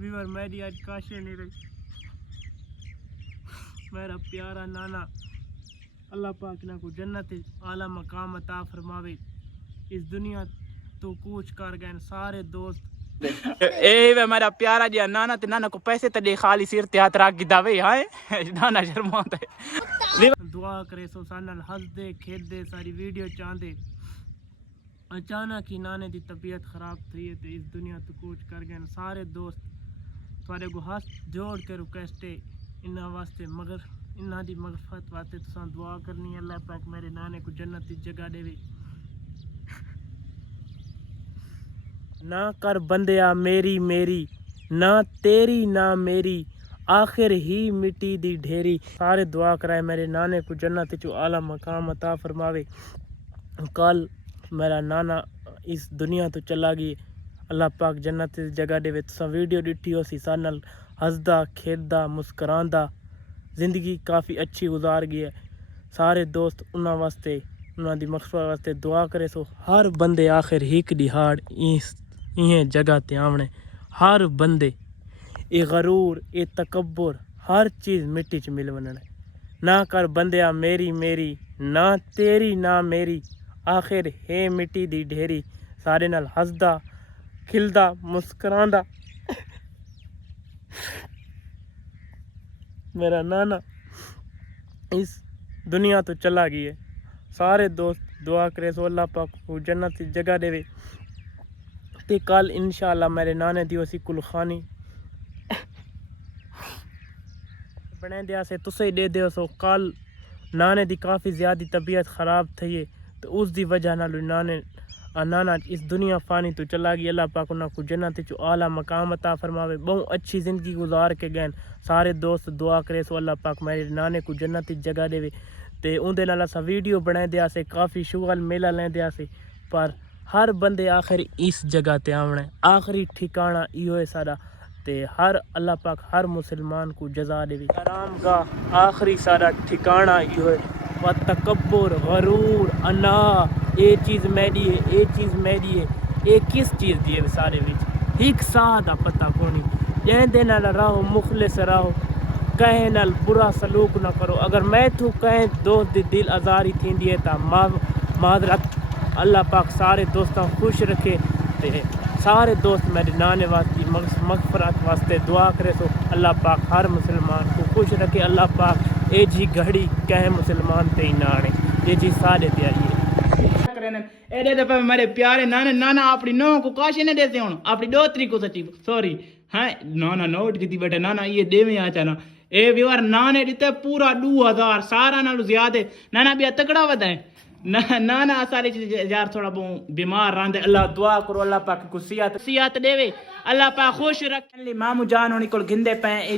ویور میری آج کاشے نہیں رہی. میرا پیارا نانا اللہ پاک نہ کو جنت اعلیٰ مقام عطا فرماوے. اس دنیا تو کوچ کر گئے سارے دوست. اے وے میرا پیارا جی نانا تے نانا کو پیسے تے دے خالی سر تے ہاتھ رکھ گدا وے ہائے نانا شرماتا ہے. دعا کرے سو سانل ہس دے کھیت دے ساری ویڈیو چاندے. اچانک ہی نانے دی طبیعت خراب تھی تے اس دنیا تو کوچ کر گئے سارے دوست. تھوڑے کو ہاتھ جوڑ کے ریکویسٹ ہے انہاں واسطے مگر انہاں دی مغفرت واسطے تساں دعا کرنی ہے اللہ پاک میرے نانے کو جنت دی جگہ دے. نہ کر بندیا میری میری نہ تیری نہ میری آخر ہی مٹی دی ڈھیری. سارے دعا کرائے میرے نانے کو جنت چو اعلیٰ مقام عطا فرماوے. کل میرا نانا اس دنیا تو چلا گئی اللہ پاک جنت دی جگہ دے. تساں ویڈیو ڈٹھی ہو سی سانل ہسدا کھیلدا مسکراندا زندگی کافی اچھی گزار گئی ہے. سارے دوست انہاں واسطے انہاں دی مغفرت واسطے دعا کرے سو. ہر بندے آخر ہیک دہاڑ یہ جگہ تے آونے. ہر بندے اے غرور اے تکبر ہر چیز مٹی چ مل وننے. نہ کر بندیا میری میری نہ تیری نہ میری آخر ہے مٹی دی ڈھیری. سارے نال ہسدا کھلدا مسکراندا میرا نانا اس دنیا تو چلا گئی ہے. سارے دوست دعا کرے سو اللہ پاک کو جنت کی جگہ دے. تے کل انشاءاللہ میرے نانے دی اسی کلخانی بنے دیا سے تسے دے دیو سو. کل نانے دی کافی زیادہ طبیعت خراب تھی ہے تو اس دی وجہ نال نانا اس دنیا فانی تو چلا گئی. اللہ پاک انہاں کو جنت چو اعلیٰ مقام عطا فرماوے. بہت اچھی زندگی گزار کے گئے. سارے دوست دعا کرے سو اللہ پاک میرے نانے کو جنت کی جگہ دے. تے اندے نال اساں ویڈیو بنا دیا سے کافی شغل میلہ لین دیا سے. پر ہر بندے آخر اس جگہ تے آونا ہے. آخری ٹھکانہ ایو ہے سارا. تے ہر اللہ پاک ہر مسلمان کو جزا دے. آرام گاہ آخری سارا ٹھکانہ ایو ہے. و تکبر غرور انا اے چیز میری ہے اے چیز میری ہے. اے کس چیز دی ہے سارے وچ ایک ساتھ دا پتہ کونی. جے دے نال رہو مخلص رہو کہیں نال برا سلوک نہ کرو. اگر میں تو کہیں دوست دی دل آزاری تھیندی ہے تا معذرت. اللہ پاک سارے دوستاں خوش رکھے. تے سارے دوست میرے نانے واسطے مغفرت واسطے دعا کرے سو اللہ پاک ہر مسلمان کو خوش رکھے. اللہ پاک اے جی گھڑی کہیں مسلمان تے ہی نہ آنے. اے جی سارے تے آئیے ایڈے دفعہ میرے پیارے نانا نانا اپنی نو کو کاشے نے دیتے ہون اپنی دوتری کو سچی سوری ہاں نانا نوٹ کیتی بیٹھے نانا یہ دیویں آ چانا. اے ویور نانے دیتے پورا 2000 سارا نالو زیادہ. نانا بھی تکڑا ودا ہے. نانا سارے یار تھوڑا بہت بیمار رہندے. اللہ دعا کرو اللہ پاک کو صحت دے. اللہ پاک خوش رکھن لی مامو جان ہونی کول گھندے پے.